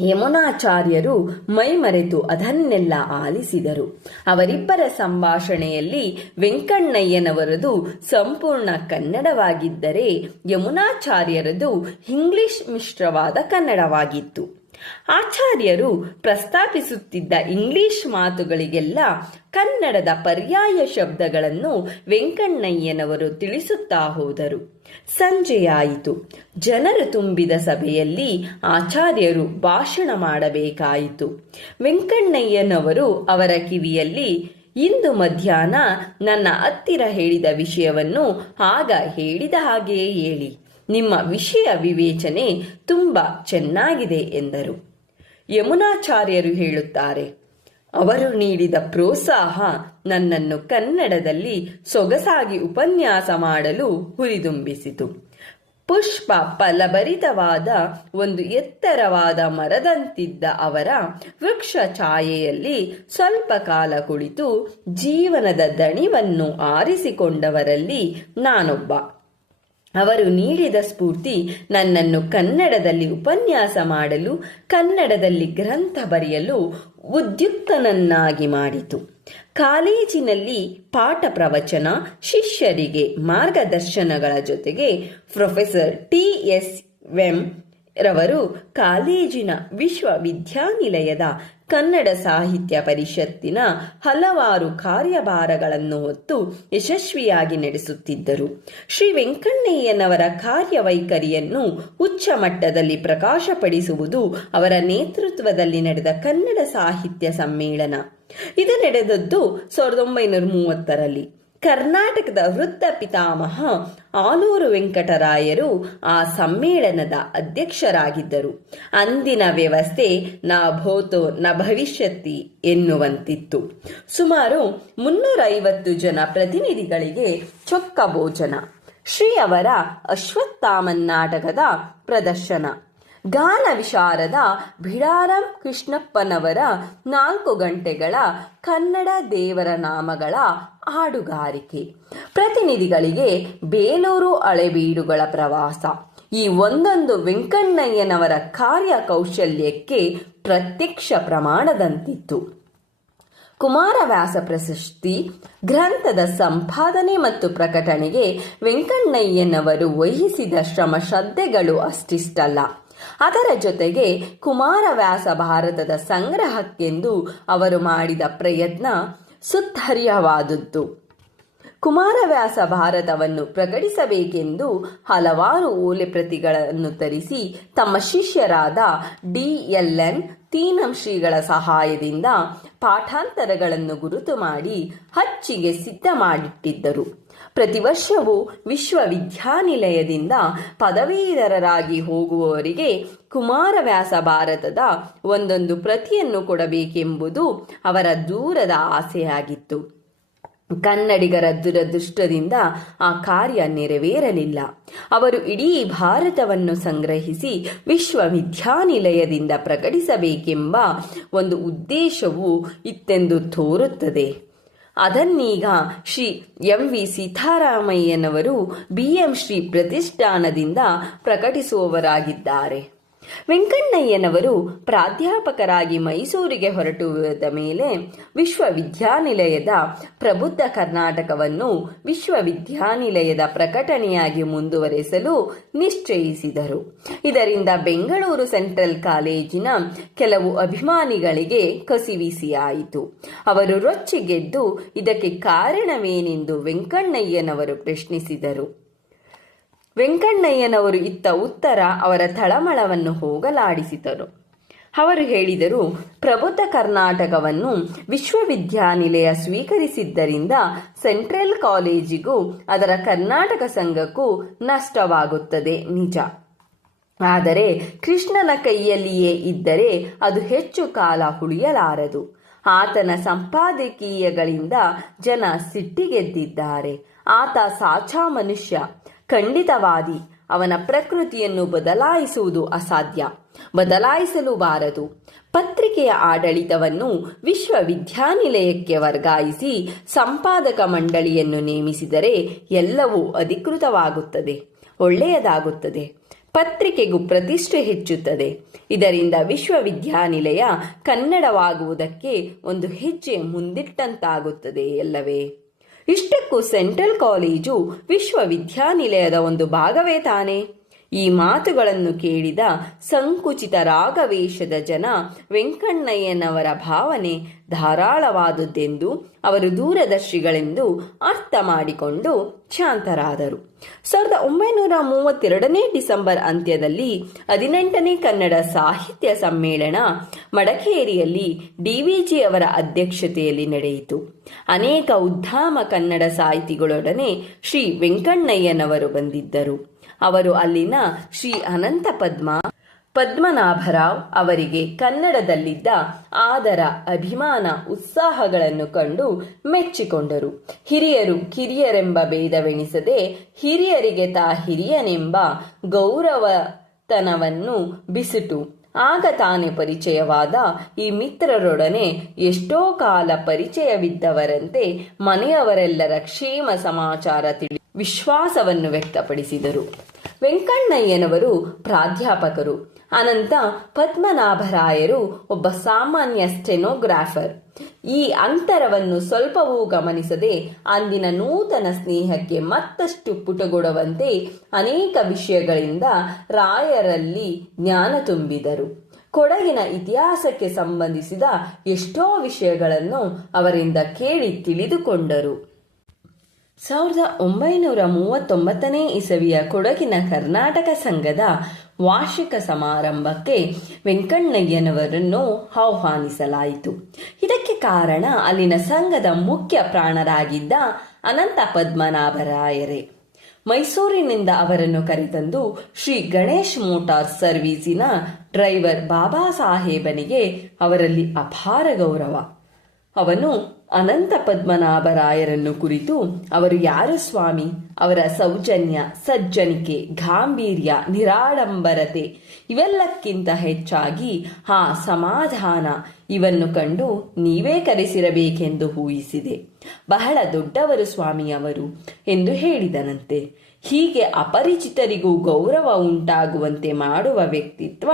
ಯಮುನಾಚಾರ್ಯರು ಮೈಮರೆತು ಅದನ್ನೆಲ್ಲ ಆಲಿಸಿದರು. ಅವರಿಬ್ಬರ ಸಂಭಾಷಣೆಯಲ್ಲಿ ವೆಂಕಣ್ಣಯ್ಯನವರದು ಸಂಪೂರ್ಣ ಕನ್ನಡವಾಗಿದ್ದರೆ ಯಮುನಾಚಾರ್ಯರದು ಇಂಗ್ಲಿಷ್ ಮಿಶ್ರವಾದ ಕನ್ನಡವಾಗಿತ್ತು. ಆಚಾರ್ಯರು ಪ್ರಸ್ತಾಪಿಸುತ್ತಿದ್ದ ಇಂಗ್ಲಿಷ್ ಮಾತುಗಳಿಗೆಲ್ಲ ಕನ್ನಡದ ಪರ್ಯಾಯ ಶಬ್ದಗಳನ್ನು ವೆಂಕಣ್ಣಯ್ಯನವರು ತಿಳಿಸುತ್ತಾ ಹೋದರು. ಸಂಜೆಯಾಯಿತು. ಜನರು ತುಂಬಿದ ಸಭೆಯಲ್ಲಿ ಆಚಾರ್ಯರು ಭಾಷಣ ಮಾಡಬೇಕಾಯಿತು. ವೆಂಕಣ್ಣಯ್ಯನವರು ಅವರ ಕಿವಿಯಲ್ಲಿ, ಇಂದು ಮಧ್ಯಾಹ್ನ ನನ್ನ ಹತ್ತಿರ ಹೇಳಿದ ವಿಷಯವನ್ನು ಆಗ ಹೇಳಿದ ಹಾಗೆಯೇ ಹೇಳಿ. ನಿಮ್ಮ ವಿಷಯ ವಿವೇಚನೆ ತುಂಬ ಚೆನ್ನಾಗಿದೆ ಎಂದರು. ಯಮುನಾಚಾರ್ಯರು ಹೇಳುತ್ತಾರೆ, ಅವರು ನೀಡಿದ ಪ್ರೋತ್ಸಾಹ ನನ್ನನ್ನು ಕನ್ನಡದಲ್ಲಿ ಸೊಗಸಾಗಿ ಉಪನ್ಯಾಸ ಮಾಡಲು ಹುರಿದುಂಬಿಸಿತು. ಪುಷ್ಪ ಫಲಭರಿತವಾದ ಒಂದು ಎತ್ತರವಾದ ಮರದಂತಿದ್ದ ಅವರ ವೃಕ್ಷ ಛಾಯೆಯಲ್ಲಿ ಸ್ವಲ್ಪ ಕಾಲ ಕುಳಿತು ಜೀವನದ ದಣಿವನ್ನು ಆರಿಸಿಕೊಂಡವರಲ್ಲಿ ನಾನೊಬ್ಬ. ಅವರು ನೀಡಿದ ಸ್ಫೂರ್ತಿ ನನ್ನನ್ನು ಕನ್ನಡದಲ್ಲಿ ಉಪನ್ಯಾಸ ಮಾಡಲು, ಕನ್ನಡದಲ್ಲಿ ಗ್ರಂಥ ಬರೆಯಲು ಉದ್ಯುಕ್ತನನ್ನಾಗಿ ಮಾಡಿತು. ಕಾಲೇಜಿನಲ್ಲಿ ಪಾಠ ಪ್ರವಚನ, ಶಿಷ್ಯರಿಗೆ ಮಾರ್ಗದರ್ಶನಗಳ ಜೊತೆಗೆ ಪ್ರೊಫೆಸರ್ ಟಿ ಎಸ್ ವೆಂ ರವರು ಕಾಲೇಜಿನ ವಿಶ್ವವಿದ್ಯಾನಿಲಯದ ಕನ್ನಡ ಸಾಹಿತ್ಯ ಪರಿಷತ್ತಿನ ಹಲವಾರು ಕಾರ್ಯಭಾರಗಳನ್ನು ಹೊತ್ತು ಯಶಸ್ವಿಯಾಗಿ ನಡೆಸುತ್ತಿದ್ದರು. ಶ್ರೀ ವೆಂಕಣ್ಣಯ್ಯನವರ ಕಾರ್ಯವೈಖರಿಯನ್ನು ಉಚ್ಚ ಮಟ್ಟದಲ್ಲಿ ಪ್ರಕಾಶಪಡಿಸುವುದು ಅವರ ನೇತೃತ್ವದಲ್ಲಿ ನಡೆದ ಕನ್ನಡ ಸಾಹಿತ್ಯ ಸಮ್ಮೇಳನ. ಇದು ನಡೆದದ್ದು ಸಾವಿರದ ಒಂಬೈನೂರ ಮೂವತ್ತರಲ್ಲಿ. ಕರ್ನಾಟಕದ ವೃತ್ತ ಪಿತಾಮಹ ಆಲೂರು ವೆಂಕಟರಾಯರು ಆ ಸಮ್ಮೇಳನದ ಅಧ್ಯಕ್ಷರಾಗಿದ್ದರು. ಅಂದಿನ ವ್ಯವಸ್ಥೆ, ನಾ ಭೋತೋ ನ ಭವಿಷ್ಯತಿ ಎನ್ನುವಂತಿತ್ತು. ಸುಮಾರು ಮುನ್ನೂರೈವತ್ತು ಜನ ಪ್ರತಿನಿಧಿಗಳಿಗೆ ಚೊಕ್ಕ ಭೋಜನ. ಶ್ರೀ ಅವರ ಅಶ್ವತ್ಥಾಮನ್ ನಾಟಕದ ಪ್ರದರ್ಶನ. ಗಾನ ವಿಶಾರದ ಭಿಡಾರಂ ಕೃಷ್ಣಪ್ಪನವರ ನಾಲ್ಕು ಗಂಟೆಗಳ ಕನ್ನಡ ದೇವರ ನಾಮಗಳ ಹಾಡುಗಾರಿಕೆ. ಪ್ರತಿನಿಧಿಗಳಿಗೆ ಬೇಲೂರು ಅಳೆಬೀಡುಗಳ ಪ್ರವಾಸ. ಈ ಒಂದೊಂದು ವೆಂಕಣ್ಣಯ್ಯನವರ ಕಾರ್ಯಕೌಶಲ್ಯಕ್ಕೆ ಪ್ರತ್ಯಕ್ಷ ಪ್ರಮಾಣದಂತಿತ್ತು. ಕುಮಾರವ್ಯಾಸ ಪ್ರಶಸ್ತಿ, ಗ್ರಂಥದ ಸಂಪಾದನೆ ಮತ್ತು ಪ್ರಕಟಣೆಗೆ ವೆಂಕಣ್ಣಯ್ಯನವರು ವಹಿಸಿದ ಶ್ರಮ ಶ್ರದ್ಧೆಗಳು ಅಷ್ಟಿಷ್ಟಲ್ಲ. ಅದರ ಜೊತೆಗೆ ಕುಮಾರವ್ಯಾಸ ಭಾರತದ ಸಂಗ್ರಹಕ್ಕೆಂದು ಅವರು ಮಾಡಿದ ಪ್ರಯತ್ನ ಸುತ್ತರ್ಯವಾದದ್ದು. ಕುಮಾರವ್ಯಾಸ ಭಾರತವನ್ನು ಪ್ರಕಟಿಸಬೇಕೆಂದು ಹಲವಾರು ಓಲೆ ಪ್ರತಿಗಳನ್ನು ತರಿಸಿ ತಮ್ಮ ಶಿಷ್ಯರಾದ ಡಿ ಎಲ್ ಎನ್ ತೀನಂ ಶ್ರೀಗಳ ಸಹಾಯದಿಂದ ಪಾಠಾಂತರಗಳನ್ನು ಗುರುತು ಮಾಡಿ ಹಚ್ಚಿಗೆ ಸಿದ್ಧ ಮಾಡಿಟ್ಟಿದ್ದರು ಪ್ರತಿ ವರ್ಷವೂ ವಿಶ್ವವಿದ್ಯಾನಿಲಯದಿಂದ ಪದವೀಧರರಾಗಿ ಹೋಗುವವರಿಗೆ ಕುಮಾರವ್ಯಾಸ ಭಾರತದ ಒಂದೊಂದು ಪ್ರತಿಯನ್ನು ಕೊಡಬೇಕೆಂಬುದು ಅವರ ದೂರದ ಆಸೆಯಾಗಿತ್ತು. ಕನ್ನಡಿಗರ ದುರದೃಷ್ಟದಿಂದ ಆ ಕಾರ್ಯ ನೆರವೇರಲಿಲ್ಲ. ಅವರು ಇಡೀ ಭಾರತವನ್ನು ಸಂಗ್ರಹಿಸಿ ವಿಶ್ವವಿದ್ಯಾನಿಲಯದಿಂದ ಪ್ರಕಟಿಸಬೇಕೆಂಬ ಒಂದು ಉದ್ದೇಶವು ಇತ್ತೆಂದು ತೋರುತ್ತದೆ. ಅದನ್ನೀಗ ಶ್ರೀ ಎಂ ವಿ ಸೀತಾರಾಮಯ್ಯನವರು ಬಿಎಂ ಶ್ರೀ ಪ್ರತಿಷ್ಠಾನದಿಂದ ಪ್ರಕಟಿಸುವವರಾಗಿದ್ದಾರೆ. ವೆಂಕಣ್ಣಯ್ಯನವರು ಪ್ರಾಧ್ಯಾಪಕರಾಗಿ ಮೈಸೂರಿಗೆ ಹೊರಟುವುದ ಮೇಲೆ ವಿಶ್ವವಿದ್ಯಾನಿಲಯದ ಪ್ರಬುದ್ಧ ಕರ್ನಾಟಕವನ್ನು ವಿಶ್ವವಿದ್ಯಾನಿಲಯದ ಪ್ರಕಟಣೆಯಾಗಿ ಮುಂದುವರೆಸಲು ನಿಶ್ಚಯಿಸಿದರು. ಇದರಿಂದ ಬೆಂಗಳೂರು ಸೆಂಟ್ರಲ್ ಕಾಲೇಜಿನ ಕೆಲವು ಅಭಿಮಾನಿಗಳಿಗೆ ಕಸಿವಿಸಿಯಾಯಿತು. ಅವರು ರೊಚ್ಚಿಗೆದ್ದು ಇದಕ್ಕೆ ಕಾರಣವೇನೆಂದು ವೆಂಕಣ್ಣಯ್ಯನವರು ಪ್ರಶ್ನಿಸಿದರು. ವೆಂಕಣ್ಣಯ್ಯನವರು ಇತ್ತ ಉತ್ತರ ಅವರ ತಳಮಳವನ್ನು ಹೋಗಲಾಡಿಸಿದರು. ಅವರು ಹೇಳಿದರು, ಪ್ರಬುದ್ಧ ಕರ್ನಾಟಕವನ್ನು ವಿಶ್ವವಿದ್ಯಾನಿಲಯ ಸ್ವೀಕರಿಸಿದ್ದರಿಂದ ಸೆಂಟ್ರಲ್ ಕಾಲೇಜಿಗೂ ಅದರ ಕರ್ನಾಟಕ ಸಂಘಕ್ಕೂ ನಷ್ಟವಾಗುತ್ತದೆ, ನಿಜ. ಆದರೆ ಕೃಷ್ಣನ ಕೈಯಲ್ಲಿಯೇ ಇದ್ದರೆ ಅದು ಹೆಚ್ಚು ಕಾಲ ಉಳಿಯಲಾರದು. ಆತನ ಸಂಪಾದಕೀಯಗಳಿಂದ ಜನ ಸಿಟ್ಟಿಗೆದ್ದಿದ್ದಾರೆ. ಆತ ಸಾಚಾ ಮನುಷ್ಯ. ಖಂಡಿತವಾದಿ. ಅವನ ಪ್ರಕೃತಿಯನ್ನು ಬದಲಾಯಿಸುವುದು ಅಸಾಧ್ಯ. ಬದಲಾಯಿಸಲು ಬಾರದು. ಪತ್ರಿಕೆಯ ಆಡಳಿತವನ್ನು ವಿಶ್ವವಿದ್ಯಾನಿಲಯಕ್ಕೆ ವರ್ಗಾಯಿಸಿ ಸಂಪಾದಕ ಮಂಡಳಿಯನ್ನು ನೇಮಿಸಿದರೆ ಎಲ್ಲವೂ ಅಧಿಕೃತವಾಗುತ್ತದೆ. ಒಳ್ಳೆಯದಾಗುತ್ತದೆ. ಪತ್ರಿಕೆಗೂ ಪ್ರತಿಷ್ಠೆ ಹೆಚ್ಚುತ್ತದೆ. ಇದರಿಂದ ವಿಶ್ವವಿದ್ಯಾನಿಲಯ ಕನ್ನಡವಾಗುವುದಕ್ಕೆ ಒಂದು ಹೆಜ್ಜೆ ಮುಂದಿಟ್ಟಂತಾಗುತ್ತದೆ ಎಲ್ಲವೇ ಇಷ್ಟಕ್ಕೂ ಸೆಂಟ್ರಲ್ ಕಾಲೇಜು ವಿಶ್ವವಿದ್ಯಾನಿಲಯದ ಒಂದು ಭಾಗವೇ ತಾನೆ. ಈ ಮಾತುಗಳನ್ನು ಕೇಳಿದ ಸಂಕುಚಿತ ರಾಗವೇಶದ ಜನ ವೆಂಕಣ್ಣಯ್ಯನವರ ಭಾವನೆ ಧಾರಾಳವಾದುದೆಂದು ಅವರು ದೂರದರ್ಶಿಗಳೆಂದು ಅರ್ಥ ಮಾಡಿಕೊಂಡು ಶಾಂತರಾದರು. ಸಾವಿರದ ಒಂಬೈನೂರ ಮೂವತ್ತೆರಡನೇ ಡಿಸೆಂಬರ್ ಅಂತ್ಯದಲ್ಲಿ ಹದಿನೆಂಟನೇ ಕನ್ನಡ ಸಾಹಿತ್ಯ ಸಮ್ಮೇಳನ ಮಡಕೇರಿಯಲ್ಲಿ ಡಿವಿಜಿ ಅವರ ಅಧ್ಯಕ್ಷತೆಯಲ್ಲಿ ನಡೆಯಿತು. ಅನೇಕ ಉದ್ದಾಮ ಕನ್ನಡ ಸಾಹಿತಿಗಳೊಡನೆ ಶ್ರೀ ವೆಂಕಣ್ಣಯ್ಯನವರು ಬಂದಿದ್ದರು. ಅವರು ಅಲ್ಲಿನ ಶ್ರೀ ಅನಂತ ಪದ್ಮ ಪದ್ಮನಾಭರಾವ್ ಅವರಿಗೆ ಕನ್ನಡದಲ್ಲಿದ್ದ ಆದರ, ಅಭಿಮಾನ, ಉತ್ಸಾಹಗಳನ್ನು ಕಂಡು ಮೆಚ್ಚಿಕೊಂಡರು. ಹಿರಿಯರು ಕಿರಿಯರೆಂಬ ಭೇದವೆಣಿಸದೆ ಹಿರಿಯರಿಗೆ ತಾ ಹಿರಿಯನೆಂಬ ಗೌರವತನವನ್ನು ಬಿಸಿಟು ಆಗ ತಾನೇ ಪರಿಚಯವಾದ ಈ ಮಿತ್ರರೊಡನೆ ಎಷ್ಟೋ ಕಾಲ ಪರಿಚಯವಿದ್ದವರಂತೆ ಮನೆಯವರೆಲ್ಲರ ಕ್ಷೇಮ ಸಮಾಚಾರ ತಿಳಿ ವಿಶ್ವಾಸವನ್ನು ವ್ಯಕ್ತಪಡಿಸಿದರು. ವೆಂಕಣ್ಣಯ್ಯನವರು ಪ್ರಾಧ್ಯಾಪಕರು. ಅನಂತ ಪದ್ಮನಾಭರಾಯರು ಒಬ್ಬ ಸಾಮಾನ್ಯ ಸ್ಟೆನೋಗ್ರಾಫರ್. ಈ ಅಂತರವನ್ನು ಸ್ವಲ್ಪವೂ ಗಮನಿಸದೆ ಅಂದಿನ ನೂತನ ಸ್ನೇಹಕ್ಕೆ ಮತ್ತಷ್ಟು ಪುಟಗೊಡುವಂತೆ ಅನೇಕ ವಿಷಯಗಳಿಂದ ರಾಯರಲ್ಲಿ ಜ್ಞಾನ ತುಂಬಿದರು. ಕೊಡಗಿನ ಇತಿಹಾಸಕ್ಕೆ ಸಂಬಂಧಿಸಿದ ಎಷ್ಟೋ ವಿಷಯಗಳನ್ನು ಅವರಿಂದ ಕೇಳಿ ತಿಳಿದುಕೊಂಡರು. ಸಾವಿರದ ಒಂಬೈನೂರ ಮೂವತ್ತೊಂಬತ್ತನೇ ಇಸವಿಯ ಕೊಡಗಿನ ಕರ್ನಾಟಕ ಸಂಘದ ವಾರ್ಷಿಕ ಸಮಾರಂಭಕ್ಕೆ ವೆಂಕಣ್ಣಯ್ಯನವರನ್ನು ಆಹ್ವಾನಿಸಲಾಯಿತು. ಇದಕ್ಕೆ ಕಾರಣ ಅಲ್ಲಿನ ಸಂಘದ ಮುಖ್ಯ ಪ್ರಾಣರಾಗಿದ್ದ ಅನಂತ ಪದ್ಮನಾಭರಾಯರೇ. ಮೈಸೂರಿನಿಂದ ಅವರನ್ನು ಕರೆತಂದು ಶ್ರೀ ಗಣೇಶ್ ಮೋಟಾರ್ ಸರ್ವೀಸಿನ ಡ್ರೈವರ್ ಬಾಬಾ ಸಾಹೇಬನಿಗೆ ಅವರಲ್ಲಿ ಅಪಾರ ಗೌರವ. ಅವನು ಅನಂತ ಪದ್ಮನಾಭರಾಯರನ್ನು ಕುರಿತು ಅವರು ಯಾರು ಸ್ವಾಮಿ? ಅವರ ಸೌಜನ್ಯ, ಸಜ್ಜನಿಕೆ, ಗಾಂಭೀರ್ಯ, ನಿರಾಡಂಬರತೆ ಇವೆಲ್ಲಕ್ಕಿಂತ ಹೆಚ್ಚಾಗಿ ಆ ಸಮಾಧಾನ ಇವನ್ನು ಕಂಡು ನೀವೇ ಕರೆಸಿರಬೇಕೆಂದು ಊಹಿಸಿದೆ. ಬಹಳ ದೊಡ್ಡವರು ಸ್ವಾಮಿ ಅವರು ಎಂದು ಹೇಳಿದನಂತೆ. ಹೀಗೆ ಅಪರಿಚಿತರಿಗೂ ಗೌರವ ಉಂಟಾಗುವಂತೆ ಮಾಡುವ ವ್ಯಕ್ತಿತ್ವ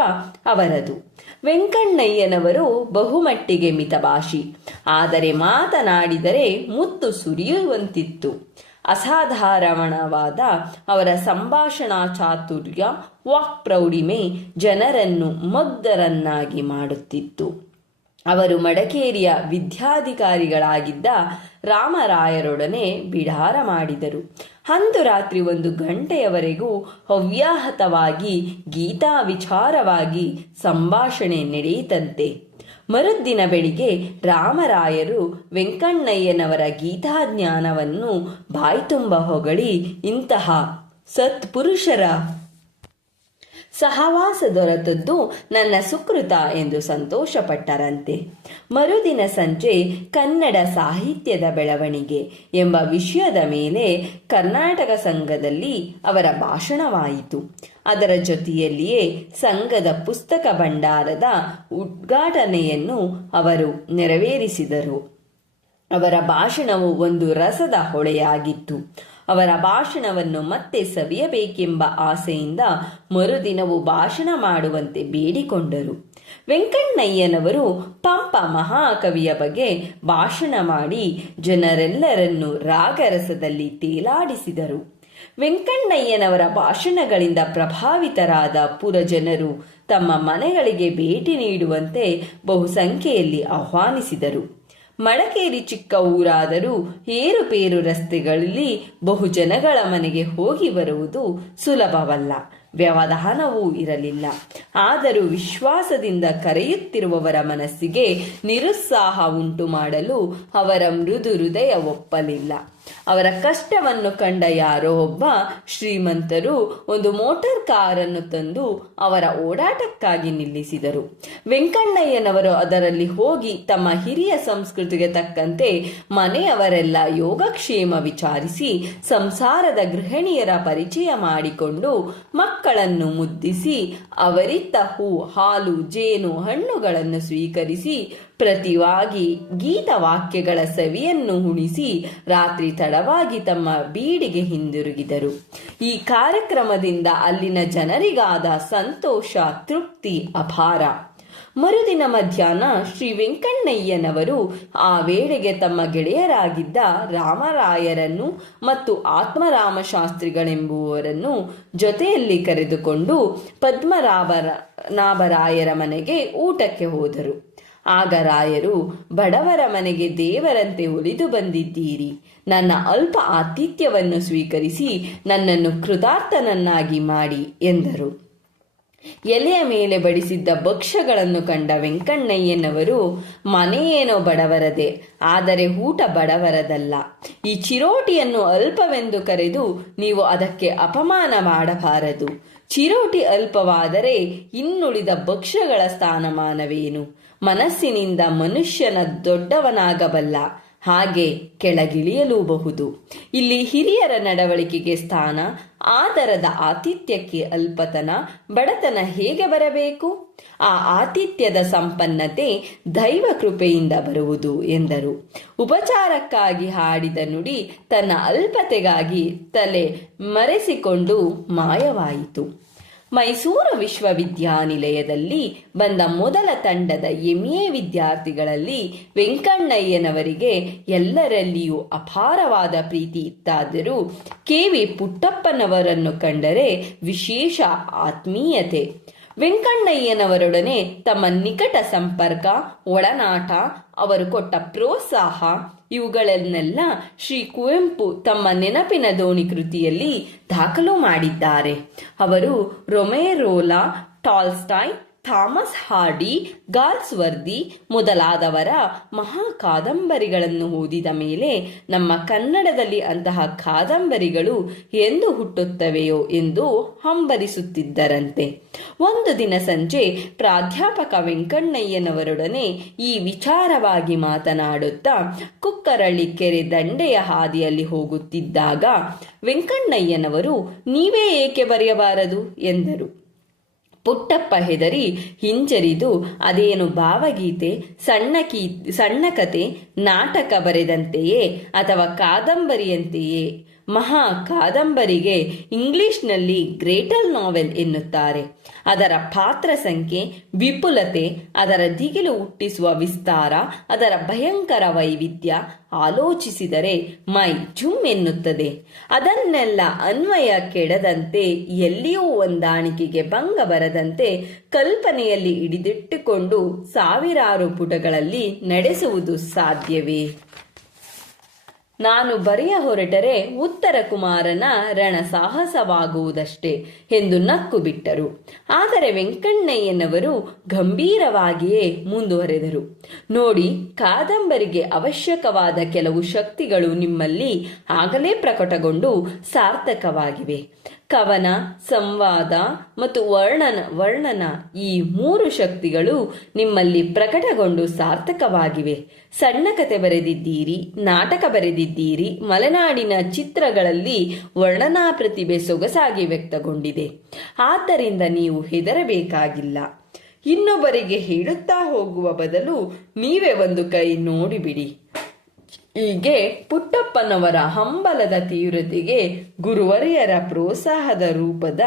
ಅವರದು. ವೆಂಕಣ್ಣಯ್ಯನವರು ಬಹುಮಟ್ಟಿಗೆ ಮಿತಭಾಷಿ. ಆದರೆ ಮಾತನಾಡಿದರೆ ಮುತ್ತು ಸುರಿಯುವಂತಿತ್ತು. ಅಸಾಧಾರಣವಾದ ಅವರ ಸಂಭಾಷಣಾ ಚಾತುರ್ಯ, ವಾಕ್ಪ್ರೌಢಿಮೆ ಜನರನ್ನು ಮಗ್ಧರನ್ನಾಗಿ ಮಾಡುತ್ತಿತ್ತು. ಅವರು ಮಡಕೇರಿಯ ವಿದ್ಯಾಧಿಕಾರಿಗಳಾಗಿದ್ದ ರಾಮರಾಯರೊಡನೆ ಬಿಡಾರ ಮಾಡಿದರು. ಅಂದು ರಾತ್ರಿ ಒಂದು ಗಂಟೆಯವರೆಗೂ ಹವ್ಯಾಹತವಾಗಿ ಗೀತಾ ವಿಚಾರವಾಗಿ ಸಂಭಾಷಣೆ ನಡೆಯಿತಂತೆ. ಮರುದಿನ ಬೆಳಿಗ್ಗೆ ರಾಮರಾಯರು ವೆಂಕಣ್ಣಯ್ಯನವರ ಗೀತಾಜ್ಞಾನವನ್ನು ಬಾಯ್ತುಂಬ ಹೊಗಳಿ ಇಂತಹ, ಸತ್ಪುರುಷರ ಸಹವಾಸ ದೊರೆತದ್ದು ನನ್ನ ಸುಕೃತ ಎಂದು ಸಂತೋಷಪಟ್ಟರಂತೆ. ಮರುದಿನ ಸಂಜೆ ಕನ್ನಡ ಸಾಹಿತ್ಯದ ಬೆಳವಣಿಗೆ ಎಂಬ ವಿಷಯದ ಮೇಲೆ ಕರ್ನಾಟಕ ಸಂಘದಲ್ಲಿ ಅವರ ಭಾಷಣವಾಯಿತು. ಅದರ ಜೊತೆಯಲ್ಲಿಯೇ ಸಂಘದ ಪುಸ್ತಕ ಭಂಡಾರದ ಉದ್ಘಾಟನೆಯನ್ನು ಅವರು ನೆರವೇರಿಸಿದರು. ಅವರ ಭಾಷಣವು ಒಂದು ರಸದ ಹೊಳೆಯಾಗಿತ್ತು. ಅವರ ಭಾಷಣವನ್ನು ಮತ್ತೆ ಸವಿಯಬೇಕೆಂಬ ಆಸೆಯಿಂದ ಮರುದಿನವೂ ಭಾಷಣ ಮಾಡುವಂತೆ ಬೇಡಿಕೊಂಡರು. ವೆಂಕಣ್ಣಯ್ಯನವರು ಪಂಪ ಮಹಾಕವಿಯ ಬಗ್ಗೆ ಭಾಷಣ ಮಾಡಿ ಜನರೆಲ್ಲರನ್ನು ರಾಗರಸದಲ್ಲಿ ತೇಲಾಡಿಸಿದರು. ವೆಂಕಣ್ಣಯ್ಯನವರ ಭಾಷಣಗಳಿಂದ ಪ್ರಭಾವಿತರಾದ ಪುರಜನರು ತಮ್ಮ ಮನೆಗಳಿಗೆ ಭೇಟಿ ನೀಡುವಂತೆ ಬಹುಸಂಖ್ಯೆಯಲ್ಲಿ ಆಹ್ವಾನಿಸಿದರು. ಮಡಕೇರಿ ಚಿಕ್ಕ ಊರಾದರೂ ಏರುಪೇರು ರಸ್ತೆಗಳಲ್ಲಿ ಬಹುಜನಗಳ ಮನೆಗೆ ಹೋಗಿ ಬರುವುದು ಸುಲಭವಲ್ಲ. ವ್ಯವಧಾನವೂ ಇರಲಿಲ್ಲ. ಆದರೂ ವಿಶ್ವಾಸದಿಂದ ಕರೆಯುತ್ತಿರುವವರ ಮನಸ್ಸಿಗೆ ನಿರುತ್ಸಾಹ ಉಂಟು ಮಾಡಲು ಅವರ ಮೃದು ಹೃದಯ ಒಪ್ಪಲಿಲ್ಲ. ಅವರ ಕಷ್ಟವನ್ನು ಕಂಡ ಯಾರೋ ಒಬ್ಬ ಶ್ರೀಮಂತರು ಒಂದು ಮೋಟಾರ್ ಕಾರನ್ನು ತಂದು ಅವರ ಓಡಾಟಕ್ಕಾಗಿ ನಿಲ್ಲಿಸಿದರು. ವೆಂಕಣ್ಣಯ್ಯನವರು ಅದರಲ್ಲಿ ಹೋಗಿ ತಮ್ಮ ಹಿರಿಯ ಸಂಸ್ಕೃತಿಗೆ ತಕ್ಕಂತೆ ಮನೆಯವರೆಲ್ಲ ಯೋಗಕ್ಷೇಮ ವಿಚಾರಿಸಿ ಸಂಸಾರದ ಗೃಹಿಣಿಯರ ಪರಿಚಯ ಮಾಡಿಕೊಂಡು ಮಕ್ಕಳನ್ನು ಮುದ್ದಿಸಿ ಅವರಿತ್ತ ಹೂ, ಹಾಲು, ಜೇನು, ಹಣ್ಣುಗಳನ್ನು ಸ್ವೀಕರಿಸಿ ಪ್ರತಿವಾಗಿ ಗೀತ ವಾಕ್ಯಗಳ ಸವಿಯನ್ನು ಉಣಿಸಿ ರಾತ್ರಿ ತಡವಾಗಿ ತಮ್ಮ ಬೀಡಿಗೆ ಹಿಂದಿರುಗಿದರು. ಈ ಕಾರ್ಯಕ್ರಮದಿಂದ ಅಲ್ಲಿನ ಜನರಿಗಾದ ಸಂತೋಷ, ತೃಪ್ತಿ ಅಪಾರ. ಮರುದಿನ ಮಧ್ಯಾಹ್ನ ಶ್ರೀ ವೆಂಕಣ್ಣಯ್ಯನವರು ಆ ವೇಳೆಗೆ ತಮ್ಮ ಗೆಳೆಯರಾಗಿದ್ದ ರಾಮರಾಯರನ್ನು ಮತ್ತು ಆತ್ಮರಾಮ ಶಾಸ್ತ್ರಿಗಳೆಂಬುವರನ್ನು ಜೊತೆಯಲ್ಲಿ ಕರೆದುಕೊಂಡು ಪದ್ಮರಾಭರ ನಾಭರಾಯರ ಮನೆಗೆ ಊಟಕ್ಕೆ ಹೋದರು. ಆಗ ರಾಯರು, ಬಡವರ ಮನೆಗೆ ದೇವರಂತೆ ಉಳಿದು ಬಂದಿದ್ದೀರಿ. ನನ್ನ ಅಲ್ಪ ಆತಿಥ್ಯವನ್ನು ಸ್ವೀಕರಿಸಿ ನನ್ನನ್ನು ಕೃತಾರ್ಥನನ್ನಾಗಿ ಮಾಡಿ ಎಂದರು. ಎಲೆಯ ಮೇಲೆ ಬಡಿಸಿದ್ದ ಭಕ್ಷ್ಯಗಳನ್ನು ಕಂಡ ವೆಂಕಣ್ಣಯ್ಯನವರು, ಮನೆಯೇನೋ ಬಡವರದೆ, ಆದರೆ ಊಟ ಬಡವರದಲ್ಲ. ಈ ಚಿರೋಟಿಯನ್ನು ಅಲ್ಪವೆಂದು ಕರೆದು ನೀವು ಅದಕ್ಕೆ ಅಪಮಾನ ಮಾಡಬಾರದು. ಚಿರೋಟಿ ಅಲ್ಪವಾದರೆ ಇನ್ನುಳಿದ ಭಕ್ಷ್ಯಗಳ ಸ್ಥಾನಮಾನವೇನು? ಮನಸ್ಸಿನಿಂದ ಮನುಷ್ಯನ ದೊಡ್ಡವನಾಗಬಲ್ಲ, ಹಾಗೆ ಕೆಳಗಿಳಿಯಲೂಬಹುದು. ಇಲ್ಲಿ ಹಿರಿಯರ ನಡವಳಿಕೆಗೆ ಸ್ಥಾನ, ಆದರದ ಆತಿಥ್ಯಕ್ಕೆ ಅಲ್ಪತನ, ಬಡತನ ಹೇಗೆ ಬರಬೇಕು? ಆ ಆತಿಥ್ಯದ ಸಂಪನ್ನತೆ ದೈವ ಕೃಪೆಯಿಂದ ಬರುವುದು, ಎಂದರು. ಉಪಚಾರಕ್ಕಾಗಿ ಹಾಡಿದ ನುಡಿ ತನ್ನ ಅಲ್ಪತೆಗಾಗಿ ತಲೆ ಮರೆಸಿಕೊಂಡು ಮಾಯವಾಯಿತು. ಮೈಸೂರು ವಿಶ್ವವಿದ್ಯಾನಿಲಯದಲ್ಲಿ ಬಂದ ಮೊದಲ ತಂಡದ ಎಂಎ ವಿದ್ಯಾರ್ಥಿಗಳಲ್ಲಿ ವೆಂಕಣ್ಣಯ್ಯನವರಿಗೆ ಎಲ್ಲರಲ್ಲಿಯೂ ಅಪಾರವಾದ ಪ್ರೀತಿ ಇತ್ತಾದರೂ ಕೆ ವಿ ಪುಟ್ಟಪ್ಪನವರನ್ನು ಕಂಡರೆ ವಿಶೇಷ ಆತ್ಮೀಯತೆ. ವೆಂಕಣ್ಣಯ್ಯನವರೊಡನೆ ತಮ್ಮ ನಿಕಟ ಸಂಪರ್ಕ ಒಡನಾಟ ಅವರು ಕೊಟ್ಟ ಪ್ರೋತ್ಸಾಹ, ಇವುಗಳನ್ನೆಲ್ಲ ಶ್ರೀ ಕುವೆಂಪು ತಮ್ಮ ನೆನಪಿನ ದೋಣಿ ಕೃತಿಯಲ್ಲಿ ದಾಖಲು ಮಾಡಿದ್ದಾರೆ. ಅವರು Romain Rolland, Tolstoy Thomas Hardy, Galsworthy ಮೊದಲಾದವರ ಮಹಾ ಕಾದಂಬರಿಗಳನ್ನು ಓದಿದ ಮೇಲೆ ನಮ್ಮ ಕನ್ನಡದಲ್ಲಿ ಅಂತಹ ಕಾದಂಬರಿಗಳು ಎಂದು ಹುಟ್ಟುತ್ತವೆಯೋ ಎಂದು ಹಂಬಲಿಸುತ್ತಿದ್ದರಂತೆ. ಒಂದು ದಿನ ಸಂಜೆ ಪ್ರಾಧ್ಯಾಪಕ ವೆಂಕಣ್ಣಯ್ಯನವರೊಡನೆ ಈ ವಿಚಾರವಾಗಿ ಮಾತನಾಡುತ್ತಾ ಕುಕ್ಕರಳ್ಳಿ ಕೆರೆ ದಂಡೆಯ ಹಾದಿಯಲ್ಲಿ ಹೋಗುತ್ತಿದ್ದಾಗ ವೆಂಕಣ್ಣಯ್ಯನವರು, ನೀವೇ ಏಕೆ ಬರೆಯಬಾರದು? ಎಂದರು. ಪುಟ್ಟಪ್ಪ ಹೆದರಿ ಹಿಂಜರಿದು ಅದೇನು ಭಾವಗೀತೆ ಸಣ್ಣ ಕೀ ಸಣ್ಣ ಕತೆ ನಾಟಕ ಬರೆದಂತೆಯೇ ಅಥವಾ ಕಾದಂಬರಿಯಂತೆಯೇ? ಮಹಾ ಕಾದಂಬರಿಗೆ ಇಂಗ್ಲಿಷ್ನಲ್ಲಿ ಗ್ರೇಟಲ್ ನಾವೆಲ್ ಎನ್ನುತ್ತಾರೆ. ಅದರ ಪಾತ್ರ ಸಂಖ್ಯೆ, ವಿಪುಲತೆ, ಅದರ ದಿಗಿಲು ಹುಟ್ಟಿಸುವ ವಿಸ್ತಾರ, ಅದರ ಭಯಂಕರ ವೈವಿಧ್ಯ ಆಲೋಚಿಸಿದರೆ ಮೈ ಜುಮ್ ಎನ್ನುತ್ತದೆ. ಅದನ್ನೆಲ್ಲ ಅನ್ವಯ ಕೆಡದಂತೆ ಎಲ್ಲಿಯೂ ಹೊಂದಾಣಿಕೆಗೆ ಭಂಗ ಬರದಂತೆ ಕಲ್ಪನೆಯಲ್ಲಿ ಹಿಡಿದಿಟ್ಟುಕೊಂಡು ಸಾವಿರಾರು ಪುಟಗಳಲ್ಲಿ ನಡೆಸುವುದು ಸಾಧ್ಯವೇ? ನಾನು ಬರೆಯ ಹೊರಟರೆ ಉತ್ತರ ಕುಮಾರನ ರಣಸಾಹಸವಾಗುವುದಷ್ಟೇ ಎಂದು ನಕ್ಕು ಬಿಟ್ಟರು ಆದರೆ ವೆಂಕಣ್ಣಯ್ಯನವರು ಗಂಭೀರವಾಗಿಯೇ ಮುಂದುವರೆದರು. ನೋಡಿ, ಕಾದಂಬರಿಗೆ ಅವಶ್ಯಕವಾದ ಕೆಲವು ಶಕ್ತಿಗಳು ನಿಮ್ಮಲ್ಲಿ ಆಗಲೇ ಪ್ರಕಟಗೊಂಡು ಸಾರ್ಥಕವಾಗಿವೆ. ಕವನ, ಸಂವಾದ ಮತ್ತು ವರ್ಣನ ವರ್ಣನ ಈ ಮೂರು ಶಕ್ತಿಗಳು ನಿಮ್ಮಲ್ಲಿ ಪ್ರಕಟಗೊಂಡು ಸಾರ್ಥಕವಾಗಿವೆ. ಸಣ್ಣ ಕತೆ ಬರೆದಿದ್ದೀರಿ, ನಾಟಕ ಬರೆದಿದ್ದೀರಿ, ಮಲೆನಾಡಿನ ಚಿತ್ರಗಳಲ್ಲಿ ವರ್ಣನಾ ಪ್ರತಿಭೆ ಸೊಗಸಾಗಿ ವ್ಯಕ್ತಗೊಂಡಿದೆ. ಆದ್ದರಿಂದ ನೀವು ಹೆದರಬೇಕಾಗಿಲ್ಲ. ಇನ್ನೊಬ್ಬರಿಗೆ ಹೇಳುತ್ತಾ ಹೋಗುವ ಬದಲು ನೀವೇ ಒಂದು ಕೈ ನೋಡಿಬಿಡಿ. ಹೀಗೆ ಪುಟ್ಟಪ್ಪನವರ ಹಂಬಲದ ತೀವ್ರತೆಗೆ ಗುರುವರಿಯರ ಪ್ರೋತ್ಸಾಹದ ರೂಪದ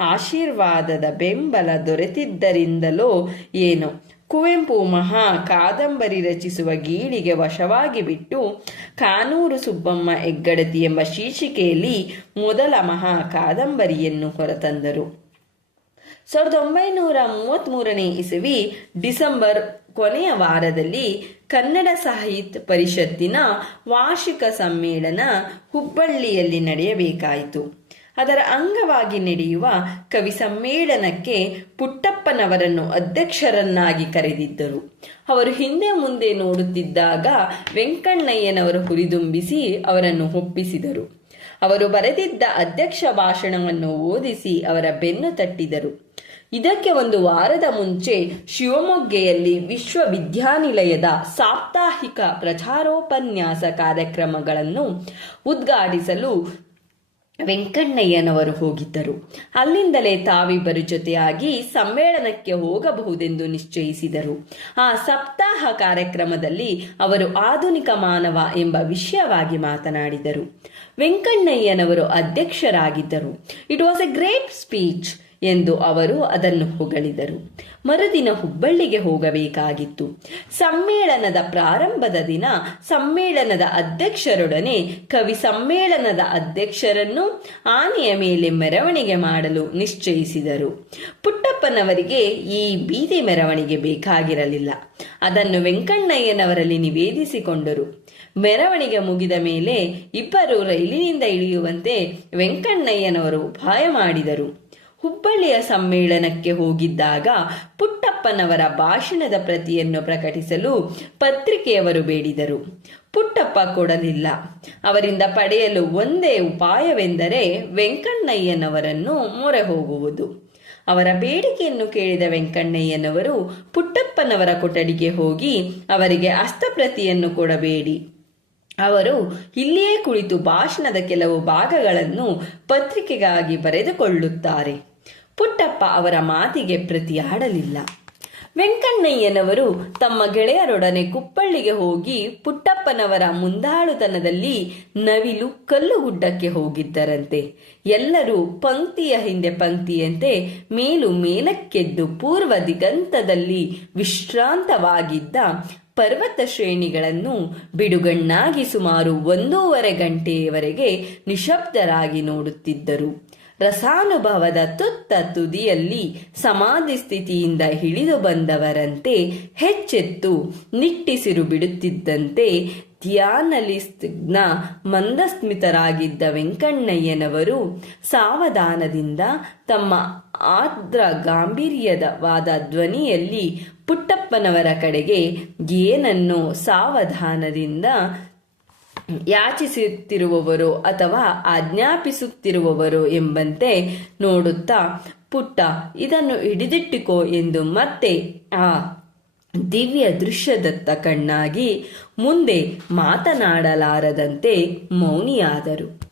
ಆಶೀರ್ವಾದದ ಬೆಂಬಲ ದೊರೆತಿದ್ದರಿಂದಲೋ ಏನು? ಕುವೆಂಪು ಮಹಾ ಕಾದಂಬರಿ ರಚಿಸುವ ಗೀಳಿಗೆ ವಶವಾಗಿ ಬಿಟ್ಟು ಕಾನೂರು ಸುಬ್ಬಮ್ಮ ಹೆಗ್ಗಡತಿ ಎಂಬ ಶೀರ್ಷಿಕೆಯಲ್ಲಿ ಮೊದಲ ಮಹಾ ಕಾದಂಬರಿಯನ್ನು ಹೊರತಂದರು. ಸಾವಿರದ ಒಂಬೈನೂರ ಮೂವತ್ತ್ಮೂರನೇ ಇಸವಿ ಡಿಸೆಂಬರ್ ಕೊನೆಯ ವಾರದಲ್ಲಿ ಕನ್ನಡ ಸಾಹಿತ್ಯ ಪರಿಷತ್ತಿನ ವಾರ್ಷಿಕ ಸಮ್ಮೇಳನ ಹುಬ್ಬಳ್ಳಿಯಲ್ಲಿ ನಡೆಯಬೇಕಾಯಿತು. ಅದರ ಅಂಗವಾಗಿ ನಡೆಯುವ ಕವಿ ಸಮ್ಮೇಳನಕ್ಕೆ ಪುಟ್ಟಪ್ಪನವರನ್ನು ಅಧ್ಯಕ್ಷರನ್ನಾಗಿ ಕರೆದಿದ್ದರು. ಅವರು ಹಿಂದೆ ಮುಂದೆ ನೋಡುತ್ತಿದ್ದಾಗ ವೆಂಕಣ್ಣಯ್ಯನವರು ಹುರಿದುಂಬಿಸಿ ಅವರನ್ನು ಒಪ್ಪಿಸಿದರು. ಅವರು ಬರೆದಿದ್ದ ಅಧ್ಯಕ್ಷ ಭಾಷಣವನ್ನು ಓದಿಸಿ ಅವರ ಬೆನ್ನು ತಟ್ಟಿದರು. ಇದಕ್ಕೆ ಒಂದು ವಾರದ ಮುಂಚೆ ಶಿವಮೊಗ್ಗೆಯಲ್ಲಿ ವಿಶ್ವವಿದ್ಯಾನಿಲಯದ ಸಾಪ್ತಾಹಿಕ ಪ್ರಚಾರೋಪನ್ಯಾಸ ಕಾರ್ಯಕ್ರಮಗಳನ್ನು ಉದ್ಘಾಟಿಸಲು ವೆಂಕಣ್ಣಯ್ಯನವರು ಹೋಗಿದ್ದರು. ಅಲ್ಲಿಂದಲೇ ತಾವಿಬ್ಬರು ಜೊತೆಯಾಗಿ ಸಮ್ಮೇಳನಕ್ಕೆ ಹೋಗಬಹುದೆಂದು ನಿಶ್ಚಯಿಸಿದರು. ಆ ಸಪ್ತಾಹ ಕಾರ್ಯಕ್ರಮದಲ್ಲಿ ಅವರು ಆಧುನಿಕ ಮಾನವ ಎಂಬ ವಿಷಯವಾಗಿ ಮಾತನಾಡಿದರು. ವೆಂಕಣ್ಣಯ್ಯನವರು ಅಧ್ಯಕ್ಷರಾಗಿದ್ದರು. It was a great speech ಎಂದು ಅವರು ಅದನ್ನು ಹೊಗಳಿದರು. ಮರುದಿನ ಹುಬ್ಬಳ್ಳಿಗೆ ಹೋಗಬೇಕಾಗಿತ್ತು. ಸಮ್ಮೇಳನದ ಪ್ರಾರಂಭದ ದಿನ ಸಮ್ಮೇಳನದ ಅಧ್ಯಕ್ಷರೊಡನೆ ಕವಿ ಸಮ್ಮೇಳನದ ಅಧ್ಯಕ್ಷರನ್ನು ಆನೆಯ ಮೇಲೆ ಮೆರವಣಿಗೆ ಮಾಡಲು ನಿಶ್ಚಯಿಸಿದರು. ಪುಟ್ಟಪ್ಪನವರಿಗೆ ಈ ಬೀದಿ ಮೆರವಣಿಗೆ ಬೇಕಾಗಿರಲಿಲ್ಲ. ಅದನ್ನು ವೆಂಕಣ್ಣಯ್ಯನವರಲ್ಲಿ ನಿವೇದಿಸಿಕೊಂಡರು. ಮೆರವಣಿಗೆ ಮುಗಿದ ಮೇಲೆ ಇಬ್ಬರು ರೈಲಿನಿಂದ ಇಳಿಯುವಂತೆ ವೆಂಕಣ್ಣಯ್ಯನವರು ಉಪಾಯ ಮಾಡಿದರು. ಹುಬ್ಬಳ್ಳಿಯ ಸಮ್ಮೇಳನಕ್ಕೆ ಹೋಗಿದ್ದಾಗ ಪುಟ್ಟಪ್ಪನವರ ಭಾಷಣದ ಪ್ರತಿಯನ್ನು ಪ್ರಕಟಿಸಲು ಪತ್ರಿಕೆಯವರು ಬೇಡಿದರು. ಪುಟ್ಟಪ್ಪ ಕೊಡಲಿಲ್ಲ. ಅವರಿಂದ ಪಡೆಯಲು ಒಂದೇ ಉಪಾಯವೆಂದರೆ ವೆಂಕಣ್ಣಯ್ಯನವರನ್ನು ಮೊರೆ ಹೋಗುವುದು ಅವರ ಬೇಡಿಕೆಯನ್ನು ಕೇಳಿದ ವೆಂಕಣ್ಣಯ್ಯನವರು ಪುಟ್ಟಪ್ಪನವರ ಕೊಠಡಿಗೆ ಹೋಗಿ ಅವರಿಗೆ ಹಸ್ತಪ್ರತಿಯನ್ನು ಕೊಡಬೇಡಿ. ಅವರು ಇಲ್ಲಿಯೇ ಕುಳಿತು ಭಾಷಣದ ಕೆಲವು ಭಾಗಗಳನ್ನು ಪತ್ರಿಕೆಗಾಗಿ ಬರೆದುಕೊಳ್ಳುತ್ತಾರೆ. ಪುಟ್ಟಪ್ಪ ಅವರ ಮಾತಿಗೆ ಪ್ರತಿಯಾಡಲಿಲ್ಲ. ವೆಂಕಣ್ಣಯ್ಯನವರು ತಮ್ಮ ಗೆಳೆಯರೊಡನೆ ಕುಪ್ಪಳ್ಳಿಗೆ ಹೋಗಿ ಪುಟ್ಟಪ್ಪನವರ ಮುಂದಾಳುತನದಲ್ಲಿ ನವಿಲು ಕಲ್ಲುಗುಡ್ಡಕ್ಕೆ ಹೋಗಿದ್ದರಂತೆ. ಎಲ್ಲರೂ ಪಂಕ್ತಿಯ ಹಿಂದೆ ಪಂಕ್ತಿಯಂತೆ ಮೇಲು ಮೇಲಕ್ಕೆದ್ದು ಪೂರ್ವ ದಿಗಂತದಲ್ಲಿ ವಿಶ್ರಾಂತವಾಗಿದ್ದ ಪರ್ವತ ಶ್ರೇಣಿಗಳನ್ನು ಬಿಡುಗಣ್ಣಾಗಿ ಸುಮಾರು ಒಂದೂವರೆ ಗಂಟೆಯವರೆಗೆ ನಿಶಬ್ದರಾಗಿ ನೋಡುತ್ತಿದ್ದರು. ರಸಾನುಭವದ ತುತ್ತ ತುದಿಯಲ್ಲಿ ಸಮಾಧಿ ಸ್ಥಿತಿಯಿಂದ ಹಿಡಿದು ಬಂದವರಂತೆ ಹೆಚ್ಚೆತ್ತು ನಿಟ್ಟಿಸಿರು ಬಿಡುತ್ತಿದ್ದಂತೆ ಧ್ಯಾನಲಿಸ್ನ ಮಂದಸ್ಮಿತರಾಗಿದ್ದ ವೆಂಕಣ್ಣಯ್ಯನವರು ಸಾವಧಾನದಿಂದ ತಮ್ಮ ಆರ್ದ್ರ ಗಾಂಭೀರ್ಯದವಾದ ಧ್ವನಿಯಲ್ಲಿ ಪುಟ್ಟಪ್ಪನವರ ಕಡೆಗೆ ಏನನ್ನು ಸಾವಧಾನದಿಂದ ಯಾಚಿಸುತ್ತಿರುವವರು ಅಥವಾ ಆಜ್ಞಾಪಿಸುತ್ತಿರುವವರು ಎಂಬಂತೆ ನೋಡುತ್ತಾ, ಪುಟ್ಟ, ಇದನ್ನು ಹಿಡಿದಿಟ್ಟುಕೋ ಎಂದು ಮತ್ತೆ ಆ ದಿವ್ಯ ದೃಶ್ಯದತ್ತ ಕಣ್ಣಾಗಿ ಮುಂದೆ ಮಾತನಾಡಲಾರದಂತೆ ಮೌನಿಯಾದರು.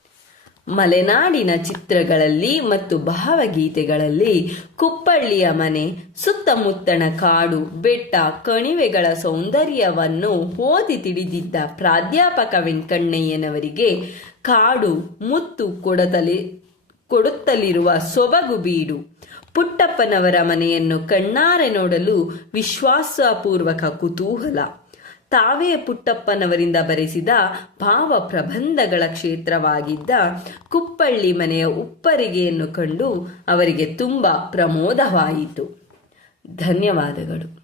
ಮಲೆನಾಡಿನ ಚಿತ್ರಗಳಲ್ಲಿ ಮತ್ತು ಭಾವಗೀತೆಗಳಲ್ಲಿ ಕುಪ್ಪಳ್ಳಿಯ ಮನೆ, ಸುತ್ತಮುತ್ತಣ ಕಾಡು, ಬೆಟ್ಟ, ಕಣಿವೆಗಳ ಸೌಂದರ್ಯವನ್ನು ಓದಿ ತಿಳಿದಿದ್ದ ಪ್ರಾಧ್ಯಾಪಕ ವೆಂಕಣ್ಣಯ್ಯನವರಿಗೆ ಕಾಡು ಮುತ್ತು ಕೊಡತಲಿ, ಕೊಡುತ್ತಲಿರುವ ಸೊಬಗು ಬೀಡು. ಪುಟ್ಟಪ್ಪನವರ ಮನೆಯನ್ನು ಕಣ್ಣಾರೆ ನೋಡಲು ವಿಶ್ವಾಸಪೂರ್ವಕ ಕುತೂಹಲ. ತಾವೇ ಪುಟ್ಟಪ್ಪನವರಿಂದ ಬರೆಸಿದ ಭಾವ ಪ್ರಬಂಧಗಳ ಕ್ಷೇತ್ರವಾಗಿದ್ದ ಕುಪ್ಪಳ್ಳಿ ಮನೆಯ ಉಪ್ಪರಿಗೆಯನ್ನು ಕಂಡು ಅವರಿಗೆ ತುಂಬ ಪ್ರಮೋದವಾಯಿತು. ಧನ್ಯವಾದಗಳು.